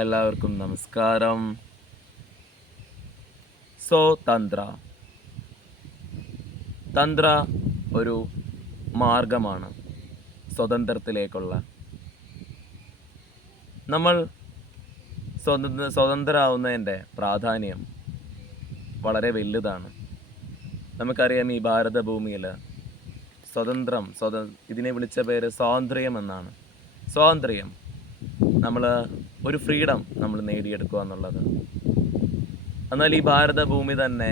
എല്ലാവർക്കും നമസ്കാരം. തന്ത്ര തന്ത്ര ഒരു മാർഗമാണ് സ്വതന്ത്രത്തിലേക്കുള്ള. നമ്മൾ സ്വതന്ത്രരാവുന്നതിൻ്റെ പ്രാധാന്യം വളരെ വലുതാണ്. നമുക്കറിയാം, ഈ ഭാരതഭൂമിയിൽ ഇതിനെ വിളിച്ച പേര് സ്വാതന്ത്ര്യം എന്നാണ്. സ്വാതന്ത്ര്യം, നമ്മൾ ഒരു ഫ്രീഡം നമ്മൾ നേടിയെടുക്കുക എന്നുള്ളത്. എന്നാൽ ഈ ഭാരതഭൂമി തന്നെ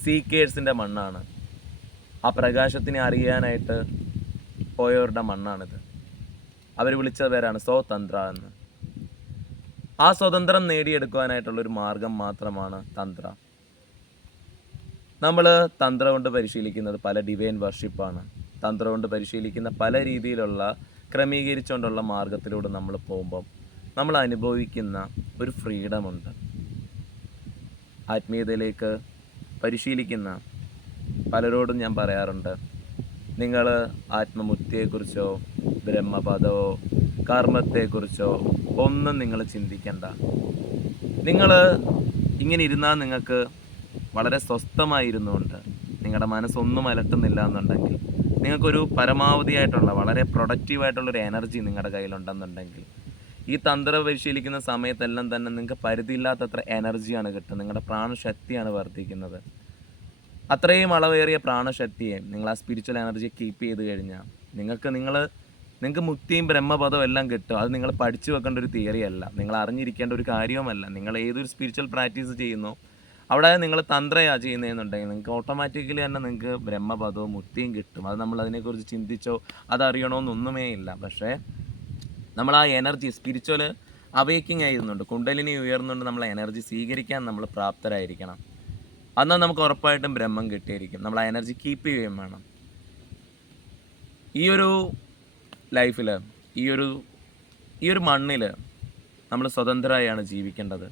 സീക്കേഴ്സിൻ്റെ മണ്ണാണ്. ആ പ്രകാശത്തിനെ അറിയാനായിട്ട് പോയവരുടെ മണ്ണാണിത്. അവർ വിളിച്ച പേരാണ് സ്വതന്ത്ര എന്ന്. ആ സ്വതന്ത്രം നേടിയെടുക്കുവാനായിട്ടുള്ളൊരു മാർഗം മാത്രമാണ് തന്ത്ര. നമ്മൾ തന്ത്ര കൊണ്ട് പരിശീലിക്കുന്നത് പല ഡിവൈൻ വർഷിപ്പാണ്. തന്ത്ര കൊണ്ട് പരിശീലിക്കുന്ന പല രീതിയിലുള്ള ക്രമീകരിച്ചുകൊണ്ടുള്ള മാർഗത്തിലൂടെ നമ്മൾ പോകുമ്പം നമ്മൾ അനുഭവിക്കുന്ന ഒരു ഫ്രീഡമുണ്ട്. ആത്മീയതയിലേക്ക് പരിശീലിക്കുന്ന പലരോടും ഞാൻ പറയാറുണ്ട്, നിങ്ങൾ ആത്മമുക്തിയെക്കുറിച്ചോ ബ്രഹ്മപദമോ കർമ്മത്തെക്കുറിച്ചോ ഒന്നും നിങ്ങൾ ചിന്തിക്കണ്ട. നിങ്ങൾ ഇങ്ങനെ ഇരുന്നാൽ നിങ്ങൾക്ക് വളരെ സ്വസ്ഥമായിരുന്നുകൊണ്ട് നിങ്ങളുടെ മനസ്സൊന്നും അലട്ടുന്നില്ല എന്നുണ്ടെങ്കിൽ, നിങ്ങൾക്കൊരു പരമാവധിയായിട്ടുള്ള വളരെ പ്രൊഡക്റ്റീവായിട്ടുള്ളൊരു എനർജി നിങ്ങളുടെ കയ്യിലുണ്ടെന്നുണ്ടെങ്കിൽ, ഈ തന്ത്ര പരിശീലിക്കുന്ന സമയത്തെല്ലാം തന്നെ നിങ്ങൾക്ക് പരിധിയില്ലാത്തത്ര എനർജിയാണ് കിട്ടുന്നത്. നിങ്ങളുടെ പ്രാണശക്തിയാണ് വർദ്ധിക്കുന്നത്. അത്രയും അളവേറിയ പ്രാണശക്തിയെ നിങ്ങൾ ആ സ്പിരിച്വൽ എനർജി കീപ്പ് ചെയ്ത് കഴിഞ്ഞാൽ നിങ്ങൾക്ക് മുക്തിയും ബ്രഹ്മപദവും എല്ലാം കിട്ടും. അത് നിങ്ങൾ പഠിച്ചു വെക്കേണ്ട ഒരു തിയറി അല്ല, നിങ്ങൾ അറിഞ്ഞിരിക്കേണ്ട ഒരു കാര്യവുമല്ല. നിങ്ങൾ ഏതൊരു സ്പിരിച്വൽ പ്രാക്ടീസ് ചെയ്യുന്നോ അവിടെ നിങ്ങൾ തന്ത്രയാണ് ചെയ്യുന്നതെന്നുണ്ടെങ്കിൽ നിങ്ങൾക്ക് ഓട്ടോമാറ്റിക്കലി തന്നെ നിങ്ങൾക്ക് ബ്രഹ്മപദവും മുക്തിയും കിട്ടും. അത് നമ്മൾ അതിനെക്കുറിച്ച് ചിന്തിച്ചോ അതറിയണമെന്നൊന്നുമേ ഇല്ല. പക്ഷേ നമ്മൾ ആ എനർജി സ്പിരിച്വൽ അവേക്കിംഗ് ആയിരുന്നുണ്ട്, കുണ്ടലിനി ഉയർന്നുകൊണ്ട് നമ്മൾ എനർജി സ്വീകരിക്കാൻ നമ്മൾ പ്രാപ്തരായിരിക്കണം. എന്നാൽ നമുക്ക് ഉറപ്പായിട്ടും ബ്രഹ്മം കിട്ടിയിരിക്കും. നമ്മൾ ആ എനർജി കീപ്പ് ചെയ്യുകയും വേണം. ഈ ഒരു ലൈഫിൽ ഈ ഒരു മണ്ണിൽ നമ്മൾ സ്വതന്ത്രമായാണ് ജീവിക്കേണ്ടത്.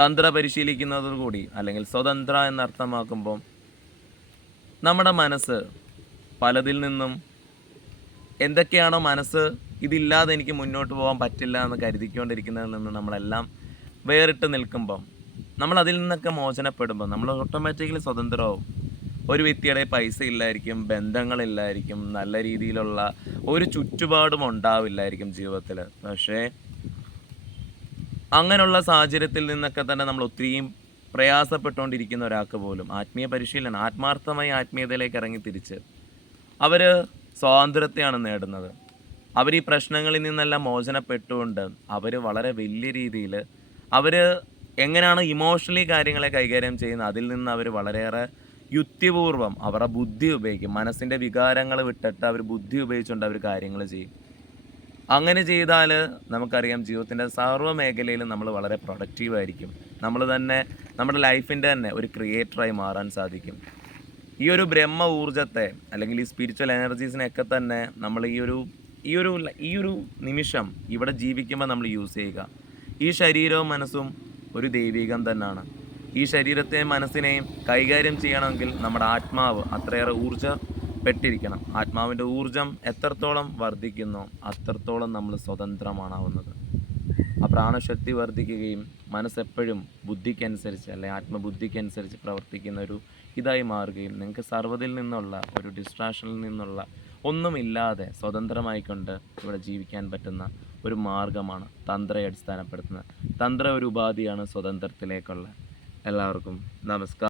തന്ത്ര പരിശീലിക്കുന്നതോടുകൂടി, അല്ലെങ്കിൽ സ്വതന്ത്ര എന്നർത്ഥമാക്കുമ്പോൾ നമ്മുടെ മനസ്സ് പലതിൽ നിന്നും എന്തൊക്കെയാണോ മനസ്സ് ഇതില്ലാതെ എനിക്ക് മുന്നോട്ട് പോകാൻ പറ്റില്ല എന്ന് കരുതിക്കൊണ്ടിരിക്കുന്നതിൽ നിന്ന് നമ്മളെല്ലാം വേറിട്ട് നിൽക്കുമ്പം, നമ്മൾ അതിൽ നിന്നൊക്കെ മോചനപ്പെടുമ്പോൾ നമ്മൾ ഓട്ടോമാറ്റിക്കലി സ്വതന്ത്രമാവും. ഒരു വ്യക്തിയുടെ പൈസ ഇല്ലായിരിക്കും, ബന്ധങ്ങളില്ലായിരിക്കും, നല്ല രീതിയിലുള്ള ഒരു ചുറ്റുപാടും ഉണ്ടാവില്ലായിരിക്കും ജീവിതത്തിൽ. പക്ഷേ അങ്ങനെയുള്ള സാഹചര്യത്തിൽ നിന്നൊക്കെ തന്നെ നമ്മൾ ഒത്തിരിയും പ്രയാസപ്പെട്ടുകൊണ്ടിരിക്കുന്ന ഒരാൾക്ക് പോലും ആത്മീയ പരിശീലനം, ആത്മാർത്ഥമായി ആത്മീയതയിലേക്ക് ഇറങ്ങി തിരിച്ച് അവർ സ്വാതന്ത്ര്യത്തെയാണ് നേടുന്നത്. അവർ ഈ പ്രശ്നങ്ങളിൽ നിന്നെല്ലാം മോചനപ്പെട്ടുകൊണ്ട് അവർ വളരെ വലിയ രീതിയിൽ അവർ എങ്ങനെയാണ് ഇമോഷണലി കാര്യങ്ങളെ കൈകാര്യം ചെയ്യുന്നത്, അതിൽ നിന്ന് അവർ വളരെയേറെ യുക്തിപൂർവ്വം അവരുടെ ബുദ്ധി ഉപയോഗിക്കും. മനസ്സിൻ്റെ വികാരങ്ങൾ വിട്ടിട്ട് അവർ ബുദ്ധി ഉപയോഗിച്ചുകൊണ്ട് അവർ കാര്യങ്ങൾ ചെയ്യും. അങ്ങനെ ചെയ്താൽ നമുക്കറിയാം, ജീവിതത്തിൻ്റെ സർവ്വ മേഖലയിലും നമ്മൾ വളരെ പ്രൊഡക്റ്റീവായിരിക്കും. നമ്മൾ തന്നെ നമ്മുടെ ലൈഫിൻ്റെ തന്നെ ഒരു ക്രിയേറ്ററായി മാറാൻ സാധിക്കും. ഈ ഒരു ബ്രഹ്മ ഊർജ്ജത്തെ, അല്ലെങ്കിൽ ഈ സ്പിരിച്വൽ എനർജീസിനെയൊക്കെ തന്നെ നമ്മൾ ഈ ഒരു നിമിഷം ഇവിടെ ജീവിക്കുമ്പോൾ നമ്മൾ യൂസ് ചെയ്യുക. ഈ ശരീരവും മനസ്സും ഒരു ദൈവികം തന്നെയാണ്. ഈ ശരീരത്തെയും മനസ്സിനെയും കൈകാര്യം ചെയ്യണമെങ്കിൽ നമ്മുടെ ആത്മാവ് അത്രയേറെ ഊർജ്ജപ്പെട്ടിരിക്കണം. ആത്മാവിൻ്റെ ഊർജ്ജം എത്രത്തോളം വർദ്ധിക്കുന്നോ അത്രത്തോളം നമ്മൾ സ്വതന്ത്രമാണാവുന്നത്. ആ പ്രാണശക്തി വർദ്ധിക്കുകയും മനസ്സെപ്പോഴും ബുദ്ധിക്കനുസരിച്ച്, അല്ലെങ്കിൽ ആത്മബുദ്ധിക്കനുസരിച്ച് പ്രവർത്തിക്കുന്ന ഒരു ഇതായി മാറുകയും നിങ്ങൾക്ക് സർവ്വതിൽ നിന്നുള്ള ഒരു ഡിസ്ട്രാക്ഷനിൽ നിന്നുള്ള ഒന്നുമില്ലാതെ സ്വതന്ത്രമായിക്കൊണ്ട് ഇവിടെ ജീവിക്കാൻ പറ്റുന്ന ഒരു മാർഗമാണ് തന്ത്രയെ അടിസ്ഥാനപ്പെടുത്തുന്നത്. തന്ത്ര ഒരു ഉപാധിയാണ് സ്വതന്ത്രത്തിലേക്കുള്ള. എല്ലാവർക്കും നമസ്കാരം.